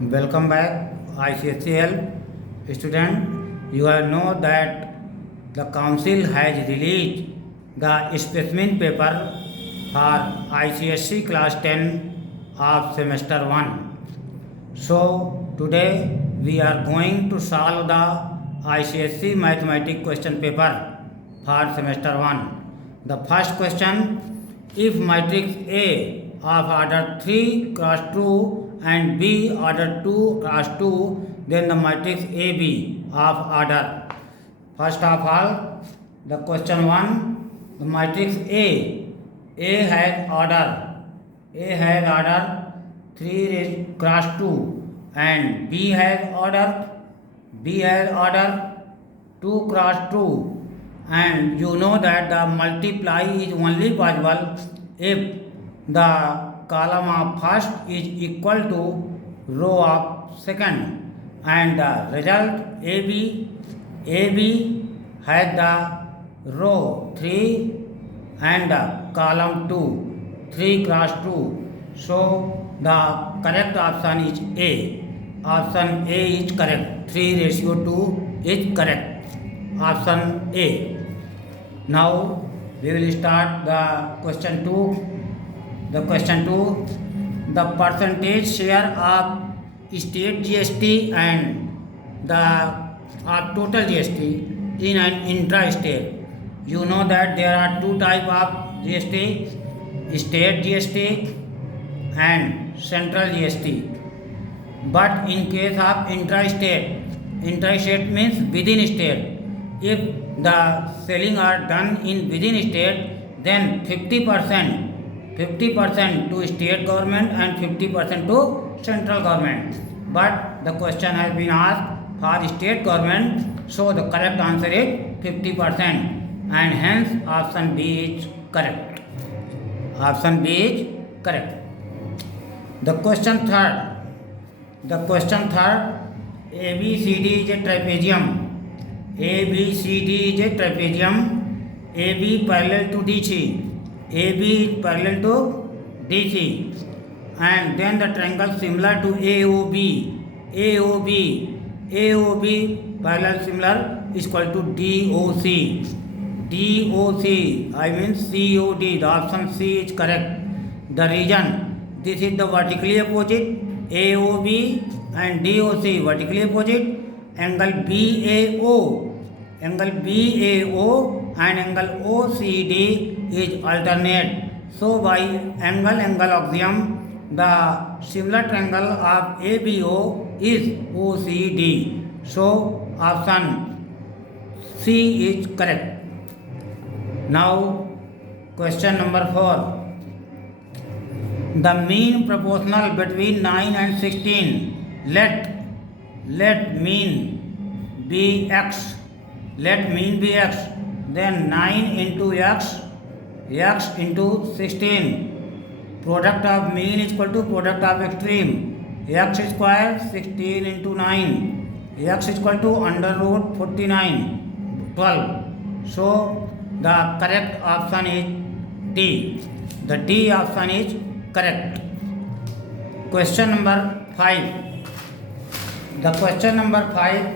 Welcome back, ICSCL student. You all know that the council has released the specimen paper for ICSC class 10 of semester 1. So today we are going to solve the ICSC mathematics question paper for semester 1. The first question: if matrix A of order 3 cross 2 and B order 2 cross 2, then the matrix AB of order. First of all, the question 1, the matrix A has order 3 cross 2 and B has order 2 cross 2, and you know that the multiply is only possible if the column of first is equal to row of second, and the result AB has the row 3 and the column 2, 3 cross 2. So the correct option is A. Option A is correct. 3:2 is correct. Option A. Now we will start the question 2. The question 2, the percentage share of state GST and the total GST in an intra-state. You know that there are two types of GST, state GST and central GST. But in case of intra-state means within state. If the selling are done in within state, then 50% to state government and 50% to central government. But the question has been asked for state government, so the correct answer is 50%, and hence option B is correct. Option B is correct. The question third, ABCD is a trapezium. ABCD is a trapezium. AB parallel to DC. AB is parallel to DC, and then the triangle similar to AOB parallel similar is equal to DOC, I mean COD. The option C is correct. The reason, this is the vertically opposite, AOB and DOC vertically opposite, angle BAO and angle OCD is alternate. So by angle axiom, the similar triangle of ABO is OCD. So option C is correct. Now question number 4. The mean proportional between 9 and 16. Let mean be x. Then 9 into x into 16. Product of mean is equal to product of extreme. X square 16 into 9. X is equal to under root 49, 12. So the correct option is D. The D option is correct. Question number 5. The question number 5.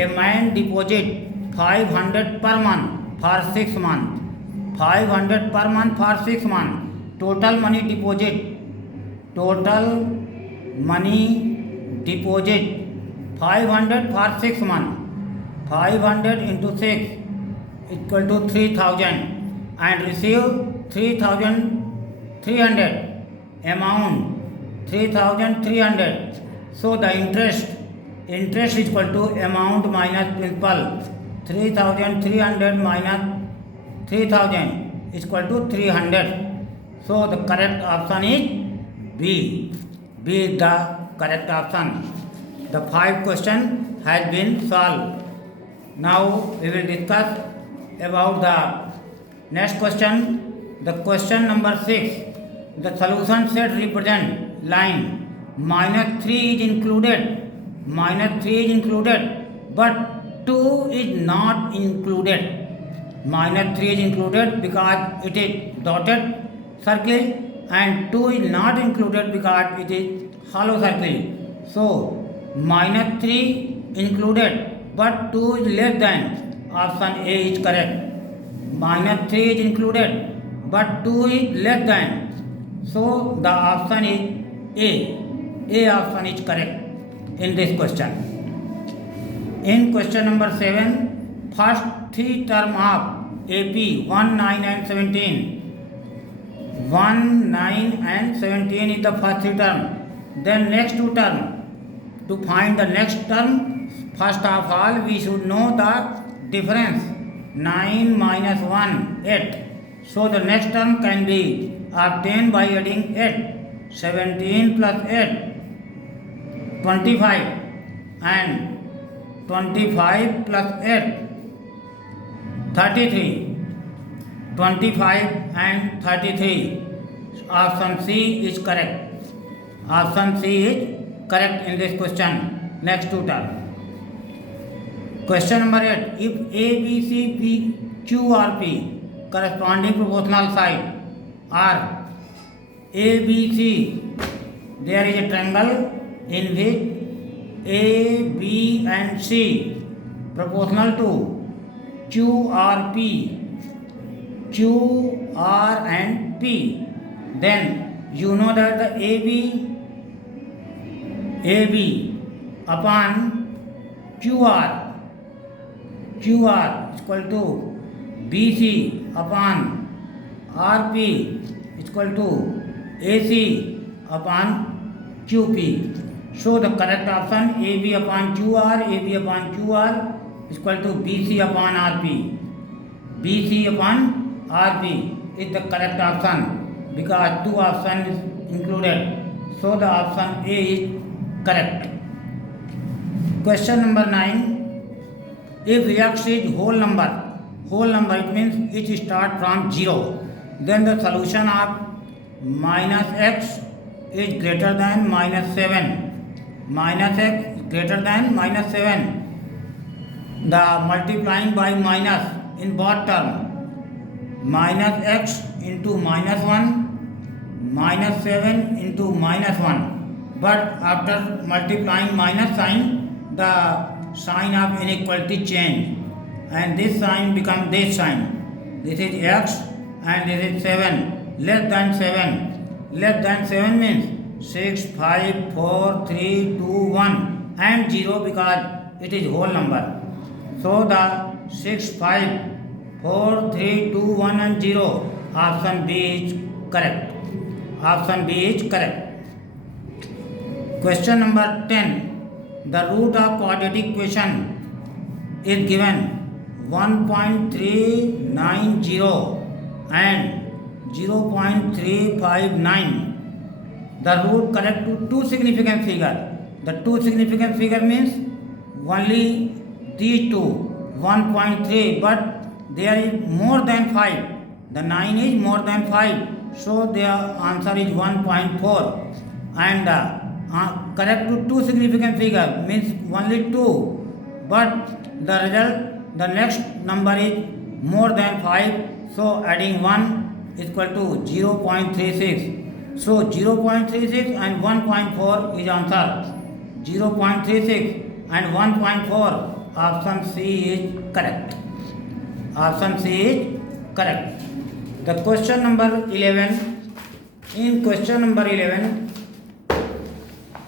A man deposit 500 per month for 6 months. 500 per month for 6 months. Total money deposit 500 for 6 months. 500 into 6 equal to 3000, and receive 3300 amount 3300. So the interest is equal to amount minus principal. 3300 minus 3000 is equal to 300. So the correct option is B. B is the correct option. The 5 question has been solved. Now we will discuss about the next question. The question number 6. The solution set represent line -3 is included, but 2 is not included. -3 is included because it is dotted circle, and 2 is not included because it is hollow circle. So minus 3 included, but 2 is less than. Option A is correct. Minus 3 is included, but 2 is less than. So the option is A. A option is correct in this question. In question number 7, first three term of AP 1, 9 and 17. 1, 9 and 17 is the first three term. Then next two term. To find the next term, first of all we should know the difference. 9 minus 1, 8. So the next term can be obtained by adding 8. 17 plus 8, 25, and 25 plus 8, 33. 25 and 33. Option C is correct. Option C is correct in this question. Next two term. Question number 8. If A, B, C, P, Q or P corresponding proportional side are A, B, C, there is a triangle in which A, B and C proportional to Q or P, Q, R and P, then you know that the AB upon QR is equal to BC upon RP is equal to AC upon QP. So the correct option AB upon QR is equal to BC upon RP. BC upon RP is the correct option because two options is included. So the option A is correct. Question number 9. If x is whole number it means it start from 0. Then the solution of minus x is greater than minus 7. Minus x greater than minus 7. The multiplying by minus in both term. Minus x into minus 1, minus 7 into minus 1. But after multiplying minus sign, the sign of inequality change. And this sign becomes this sign. This is x and this is 7. Less than 7. Less than 7 means 6, 5, 4, 3, 2, 1 and 0 because it is whole number. So the 6, 5, 4, 3, 2, 1 and 0. Option B is correct. Option B is correct. Question number 10. The root of quadratic equation is given 1.390 and 0.359. The root correct to two significant figure. The two significant figure means only these two. 1.3, but there is more than 5. The 9 is more than 5. So their answer is 1.4. And correct to two significant figure means only 2. But the result, the next number is more than 5. So adding 1 is equal to 0.36. So 0.36 and 1.4 is answer. 0.36 and 1.4. Option C is correct. Option C is correct. The question number 11. In question number 11,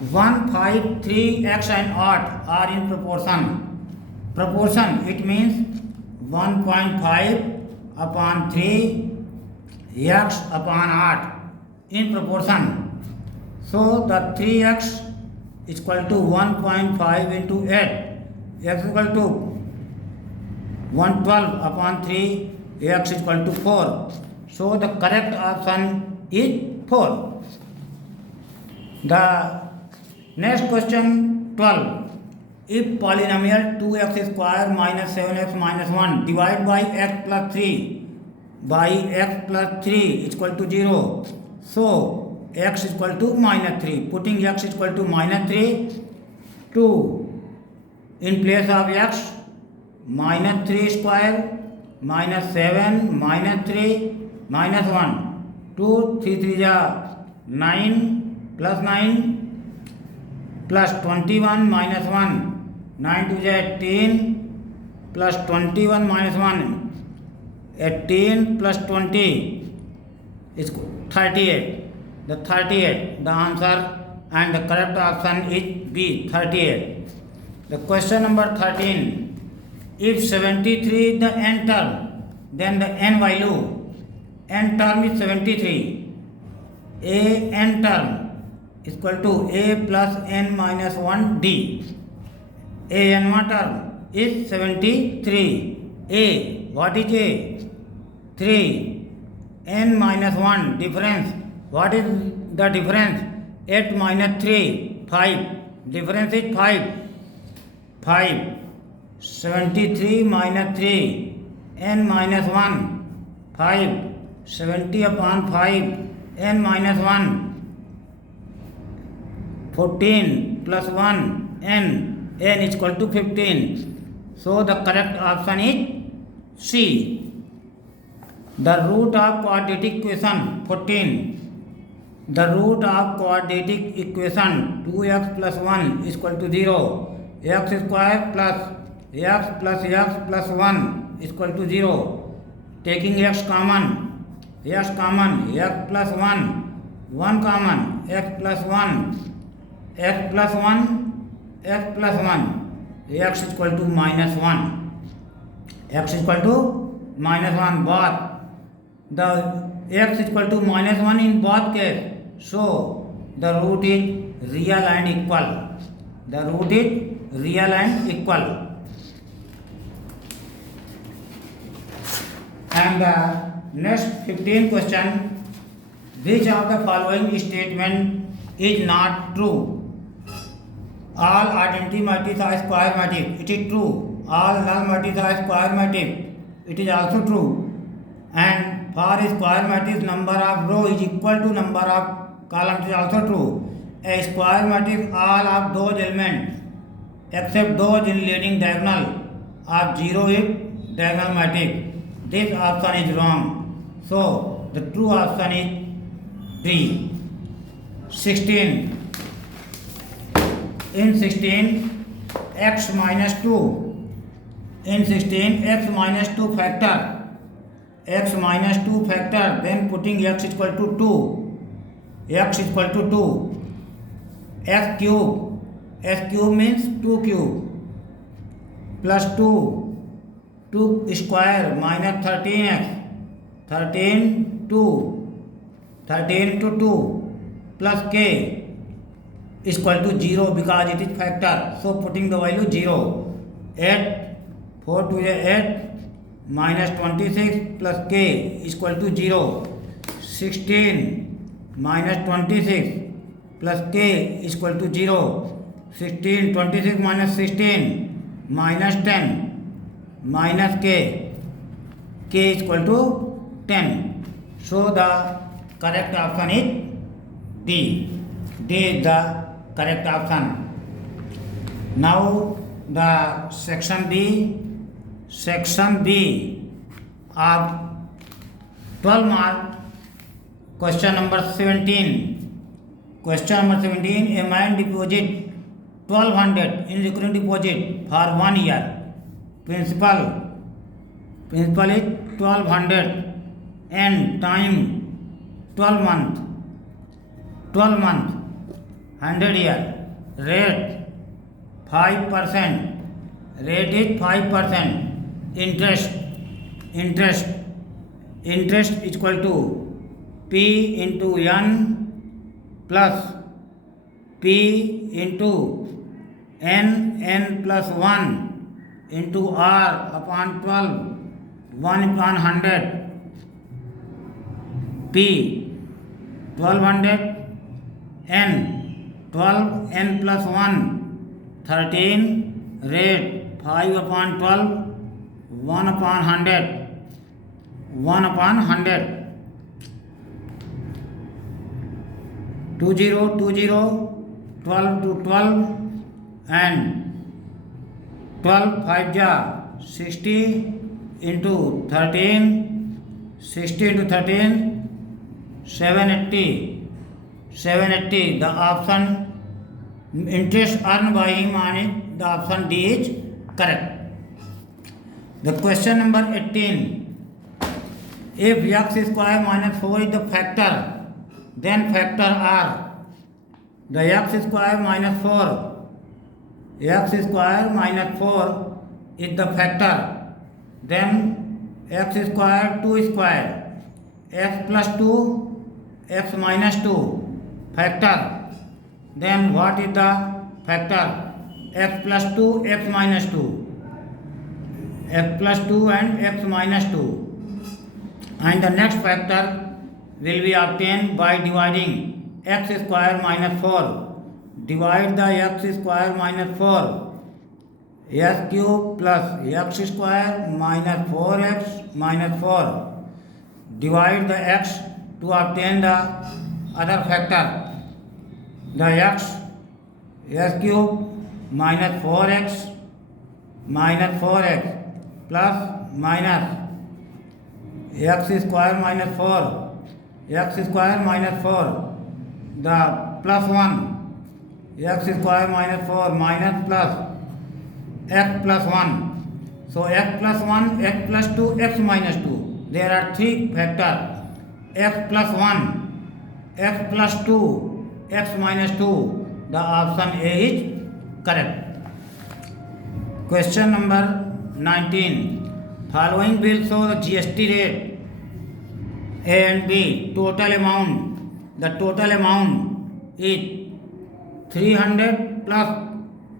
1, 5, 3, x and odd are in proportion. Proportion, it means 1.5 upon 3 x upon odd in proportion. So the 3x is equal to 1.5 into 8. X is equal to 112 upon 3, x is equal to 4. So the correct option is 4. The next question 12. If polynomial 2x square minus 7x minus 1 divided by x plus 3 is equal to 0. So x is equal to minus 3. Putting x is equal to minus 3 to in place of x, minus 3 square, minus 7, minus 3, minus 1. 2, 3, 3 is 9, plus 9, plus 21 minus 1, 9 to 18 plus 21 minus 1, 18 plus 20 is 38. The answer and the correct option is B, 38. The question number 13. If 73 is the n term, then the n value, n term is 73. A n term is equal to a plus n minus 1 d. A n one term is 73. A, what is A? 3. N minus 1, difference. What is the difference? 8 minus 3, 5. Difference is 5. 5. 73 minus 3, n minus 1, 5. 70 upon 5, n minus 1, 14 plus 1, n is equal to 15. So the correct option is C. The root of quadratic equation 14. The root of quadratic equation 2x plus 1 is equal to 0. X square plus x plus 1 is equal to 0. Taking x common, x plus 1, 1 common, x plus 1, x plus 1, x plus 1, x is equal to minus 1. X is equal to minus 1 both. The x is equal to minus 1 in both case. So the root is real and equal. The root is real and equal. And the next 15 question. Which of the following statement is not true? All identity matrices are square matrix. It is true. All null matrices are square matrix. It is also true. And for square matrix, number of rows is equal to number of columns is also true. A square matrix, all of those elements except those in leading diagonal of 0 is diagonal matrix. This option is wrong. So the true option is D. 16. In 16, x minus 2. In 16, x minus 2 factor. X minus 2 factor. Then putting x is equal to 2. X is equal to 2. X cube. S cube means 2 cube. Plus 2. 2 square minus 13x. 13 2. 13 to 2 plus k is equal to 0 because it is factor. So putting the value 0. 8. 4 to 8 minus 26 plus k is equal to 0. 16 minus 26 plus k is equal to 0. 16, 26 minus 16 minus 10 minus k is equal to 10. So the correct option is D. D is the correct option. Now the section B of 12 mark, question number 17. Question number 17, a man deposit 1200 in recurring deposit for 1 year. Principal is 1200 and time 12 month. 100 year. Rate 5%. Rate is 5%. Interest is equal to P into N plus P into N plus 1 into R upon 12, 1 upon 100. P 1200 N 12 N plus 1 13 rate 5 upon 12 1 upon 100 1 upon 100 20 12 to 12 and 12 5 ja 60 into 13 60 into 13 780 the option interest earned by him, and the option D is correct. The question number 18. If x square minus 4 is the factor, then factor are the x square minus 4. X square minus 4 is the factor. Then x square 2 square, x plus 2, x minus 2 factor. Then what is the factor? X plus 2, x minus 2. X plus 2 and x minus 2. And the next factor will be obtained by dividing x square minus 4. Divide the x square minus 4. S cube plus x square minus 4x minus 4. Divide the x to obtain the other factor. The x cube minus 4x minus 4x plus minus x square minus 4, x square minus 4, the plus 1, x square minus 4 minus plus x plus 1. So x plus 1, x plus 2, x minus 2. There are three factors. X plus 1, x plus 2, x minus 2. The option A is correct. Question number 19. Following will show the GST rate A and B. Total amount. The total amount is 300 plus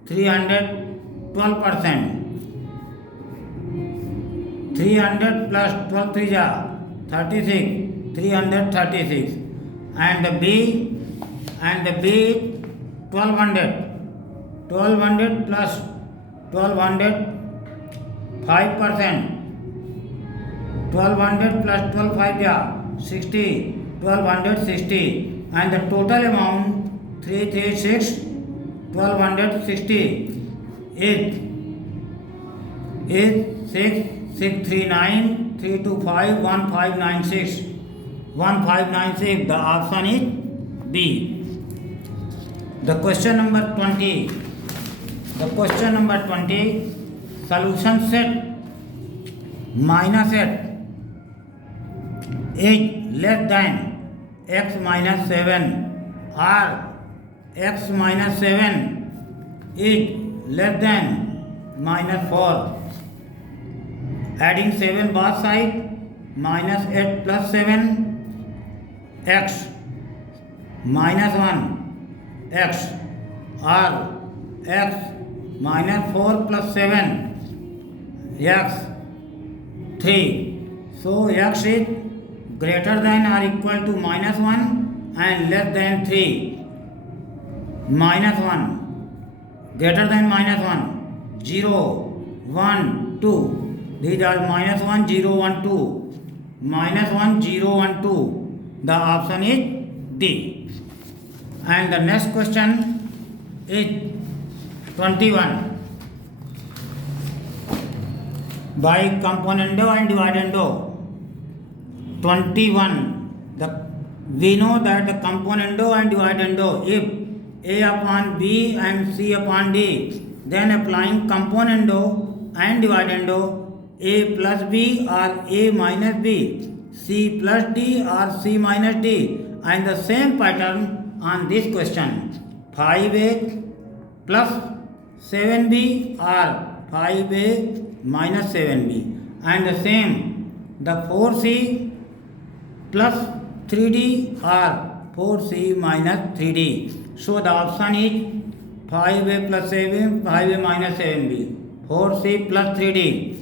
312%. 300 plus 12 3 36. 336. And the B 1200. 1200 plus 1200 5%. 1200 plus 12 5 60. 1260. And the total amount 336 1260 is 6639 325 1596. 1596. The option is B. The question number 20. The question number 20. Solution set minus x is less than x minus 7 or x minus 7 is less than minus 4. Adding 7 both sides, minus 8 plus 7 x minus 1 x or x minus 4 plus 7 x 3. So x is greater than or equal to minus 1 and less than 3. Minus 1, greater than minus 1, 0, 1, 2. These are minus 1, 0, 1, 2. Minus 1, 0, 1, 2. The option is D. And the next question is 21. By componendo and dividendo. 21. We know that the componendo and dividendo, if A upon B and C upon D, then applying componendo and dividendo, A plus B or A minus B, C plus D or C minus D, and the same pattern on this question. 5A plus 7B or 5A minus 7B, and the same the 4C plus 3D or 4C minus 3D. So the option is 5A plus 7, 5A minus 7B, 4C plus 3D,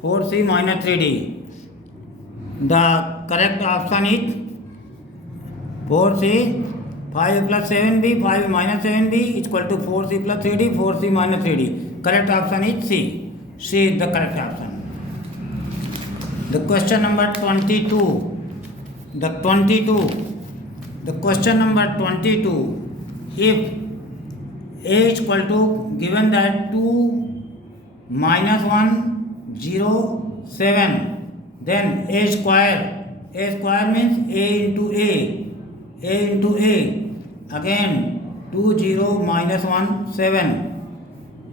4C minus 3D. The correct option is 4C, 5A plus 7B, 5A minus 7B equal to 4C plus 3D, 4C minus 3D. Correct option is C. C is the correct option. The question number 22. The question number 22. If A is equal to, given that 2 minus 1 0 7, then A square. A square means A into A. A into A. Again 2 0 minus 1 7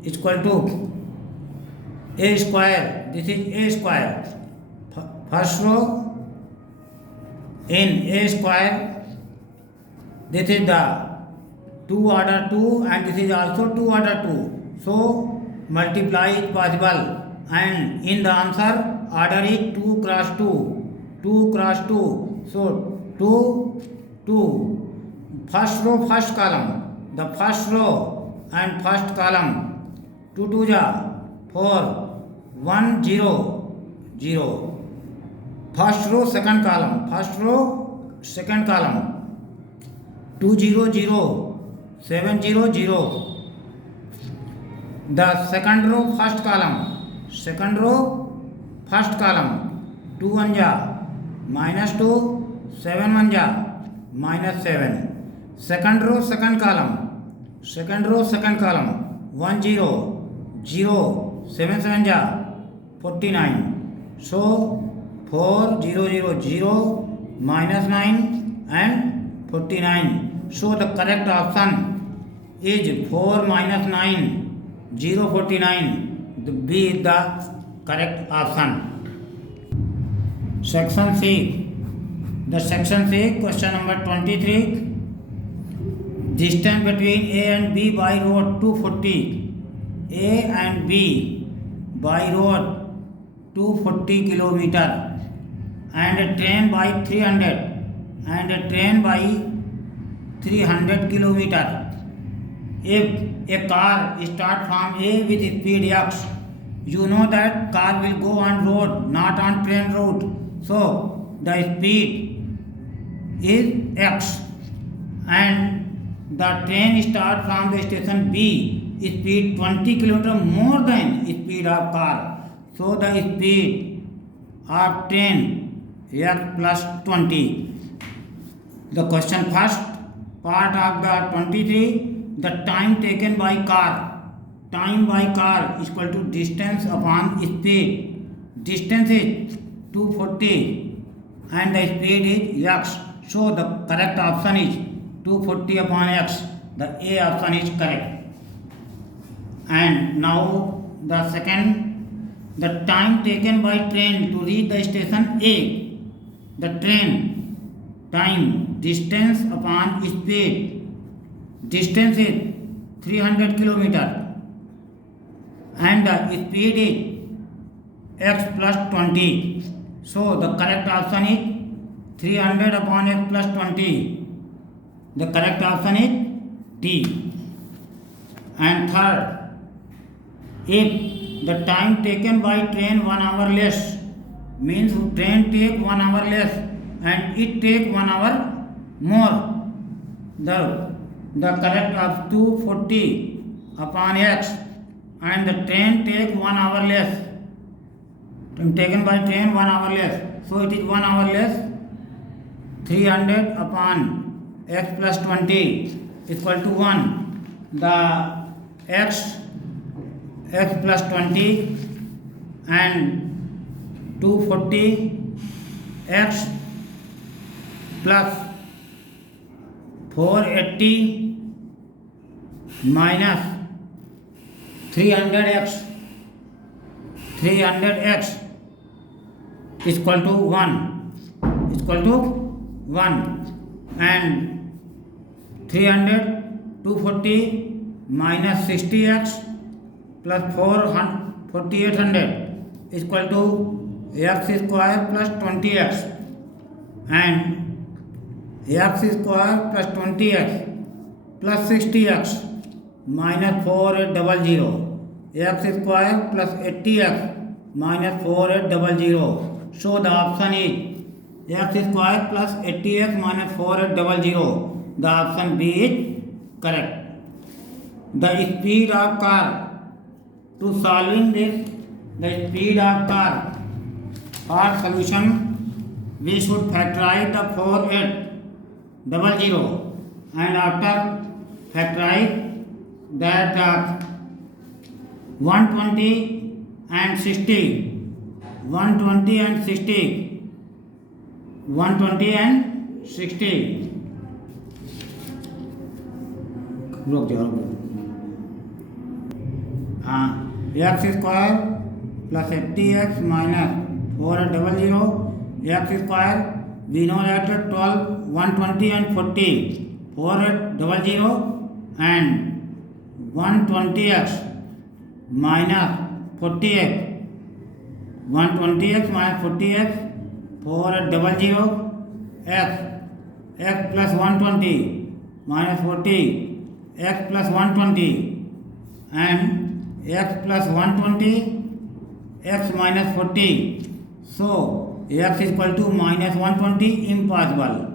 equal to a square. This is a square. First row in a square. This is the 2 order 2 and this is also 2 order 2. So multiply is possible and in the answer order is 2 cross 2. 2 cross 2. So 2 2. First row first column. The first row and first column. 2 2 ja 4 1 0 0. First row second column. First row second column. 2 0 0 7 0 0. The second row first column. Second row first column. 2 1 ja minus 2 7 1 ja minus 7. Second row second column. Second row second column. 1 0 0 7 7 ja 49. So 4 0 0 0 minus 9 and 49. So the correct option is 4 minus 9 0 49. The B is the correct option. Section C. The section C question number 23. Distance between A and B by road 240. A and B by road 240 kilometer and a train by 300 and a train by 300 kilometer. If a car starts from A with speed x, you know that car will go on road, not on train route. So the speed is x and the train starts from the station B, speed 20 km more than speed of car. So the speed of train x plus 20. The question first part of the 23, the time taken by car. Time by car is equal to distance upon speed. Distance is 240 and the speed is x. So the correct option is 240 upon x. The A option is correct. And now the second, the time taken by train to reach the station A. The train time, distance upon speed. Distance is 300 kilometer and the speed is x plus 20. So the correct option is 300 upon x plus 20. The correct option is D. And third, if the time taken by train 1 hour less, means train take 1 hour less and it take 1 hour more, the correct of 240 upon x and the train take 1 hour less, taken by train 1 hour less, so it is 1 hour less. 300 upon x plus 20 equal to 1. The x plus 20 and 240 x plus 480 minus 300x is equal to 1 and 240 minus 60x plus 4800 is equal to x square plus 20x and x square plus 20x plus 60x minus 4800 x square plus 80x minus 4800. So the option is x square plus 80x minus 4800. The option B is correct. The speed of car. To solving this, the speed of car. For solution, we should factorize the 4800 and after factorize that 120 and 60, 120 and 60, 120 and 60. रुक जाओ हाँ x square plus 80x minus 400 x square we know that 12 120 and 40 400 and 120x minus 40x 120x minus 40x 400 x plus 120 minus 40 x plus 120 and x plus 120 x minus 40. So x is equal to minus 120, impossible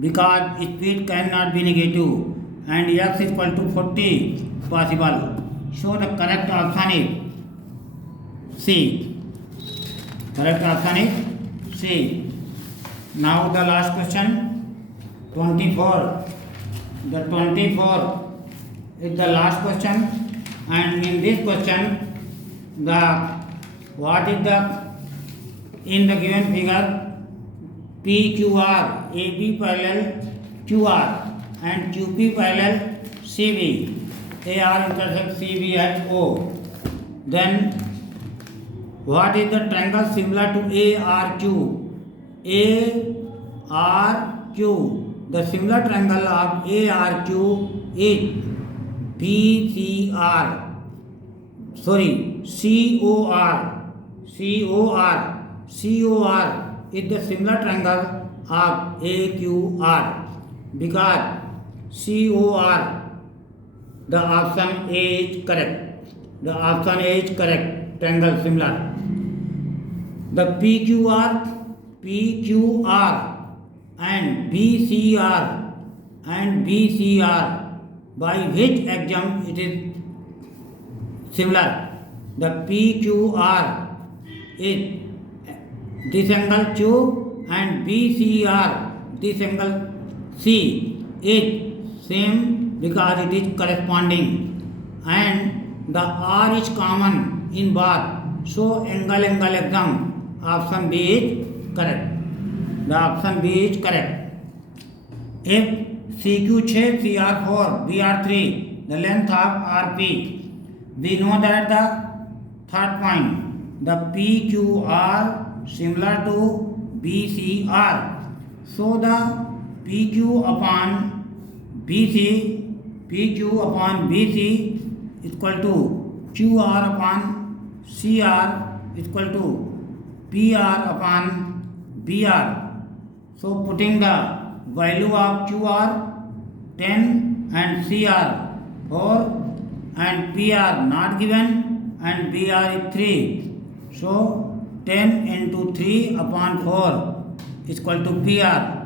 because speed cannot be negative, and x is equal to 40, possible. So the correct option is C. Correct option is C. Now the last question 24. The 24 is the last question, and in this question the what is the in the given figure PQR AB parallel QR and QP parallel CB, AR intersect CB at O. Then what is the triangle similar to ARQ? ARQ. The similar triangle of ARQ is BCR. Sorry, COR. COR is the similar triangle of AQR because COR, the option A is correct. The option A is correct. Triangle similar. The PQR and BCR, by which axiom it is similar? The PQR is this angle Q and BCR, this angle C is same because it is corresponding, and the R is common in both. So angle axiom, option B is correct. The option B is correct. If CQ 6, CR 4, BR 3, the length of RP, we know that the third point, the PQR similar to BCR. So the PQ upon BC is equal to QR upon CR is equal to PR upon BR. So putting the value of QR 10 and CR 4 and PR not given and BR is 3. So 10 into 3 upon 4 is equal to PR.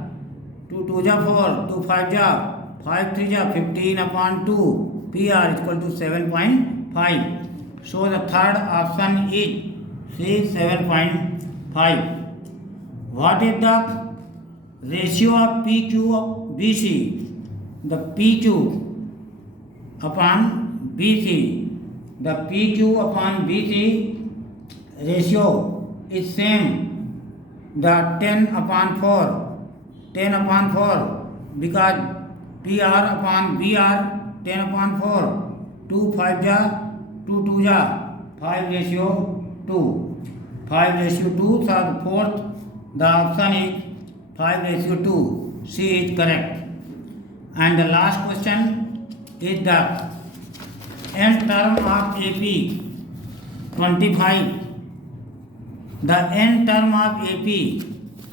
2 2 ja 4, 2 5 ja 5 3 ja 15 upon 2. PR is equal to 7.5. So the third option is C, 7.5. What is the ratio of PQ of BC? The PQ upon BC. The PQ upon BC ratio is same. The 10 upon 4. 10 upon 4 because PR upon BR 10 upon 4. 2 5 ja 2 2 ja 5 ratio 2. 5 ratio 2. So the fourth, the option is 5 ratio 2. C is correct. And the last question is the n term of AP 25. The n term of AP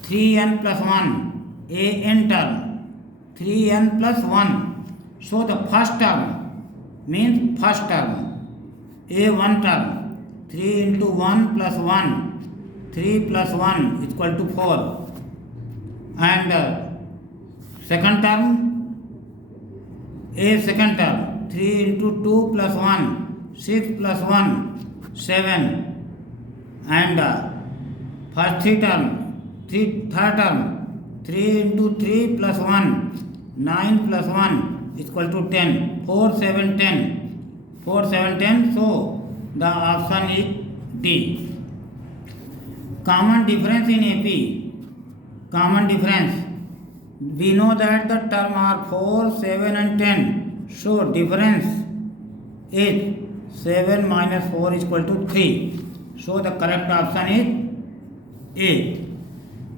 3n plus 1. A n term 3n plus 1. So the first term means first term. A1 term 3 into 1 plus 1. 3 plus 1 is equal to 4. And second term, A second term 3 into 2 plus 1. 6 plus 1 7. And first third term 3 into 3 plus 1 9 plus 1 is equal to 10. 4 7 10. 4 7 10. So the option is D. Common difference in AP. Common difference. We know that the term are 4 7 and 10 so difference is 7 minus 4 is equal to 3. So the correct option is A.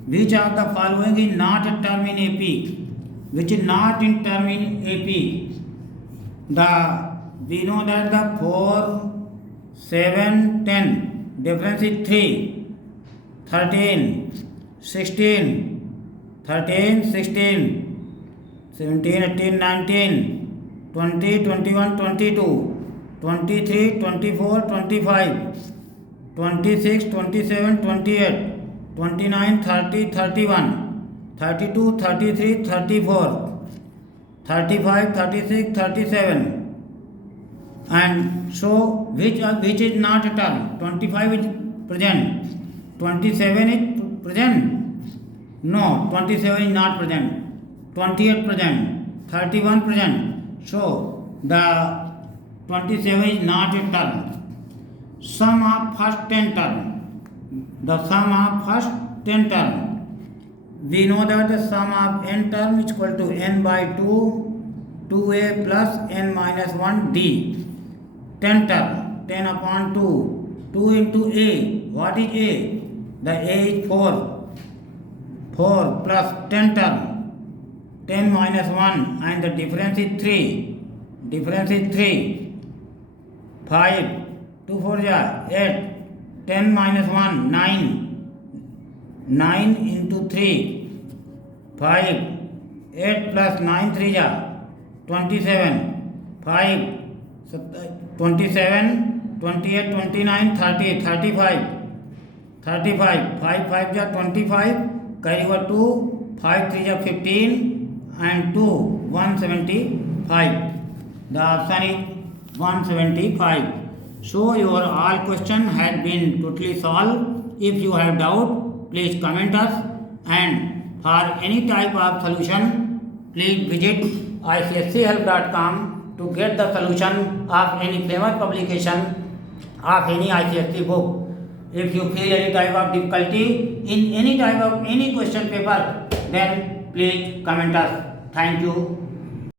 Which of the following is not a term in AP? Which is not in term in AP? We know that the 4, 7, 10 difference is 3, 13, 16, 13, 16, 17, 18, 19, 20, 21, 22, 23, 24, 25, 26, 27, 28, 29, 30, 31, 32, 33, 34, 35, 36, 37. And so which is not a term? 25 is present. 27 is present? No, 27 is not present. 28 present. 31 present. So the 27 is not a term. Sum of first 10 term. The sum of first 10 term. We know that the sum of n term is equal to n by 2, 2a plus n minus 1 d. 10 term, 10 upon 2. 2 into a. What is a? The a is 4. 4 plus 10 term. 10 minus 1 and the difference is 3. Difference is 3. 5. 2 4 ja 8. 10 minus 1 9. 9 into 3. 5. 8 plus 9 3 ja 27. 5. 27, 28, 29, 30, 35. 35. 5 5 ja 25. Carry over 2. 5 3 ja 15. And 2 175. The option is 175. So your all question has been totally solved. If you have doubt, please comment us, and for any type of solution, please visit icsehelp.com to get the solution of any famous publication of any ICSE book. If you feel any type of difficulty in any type of any question paper, then please comment us. Thank you.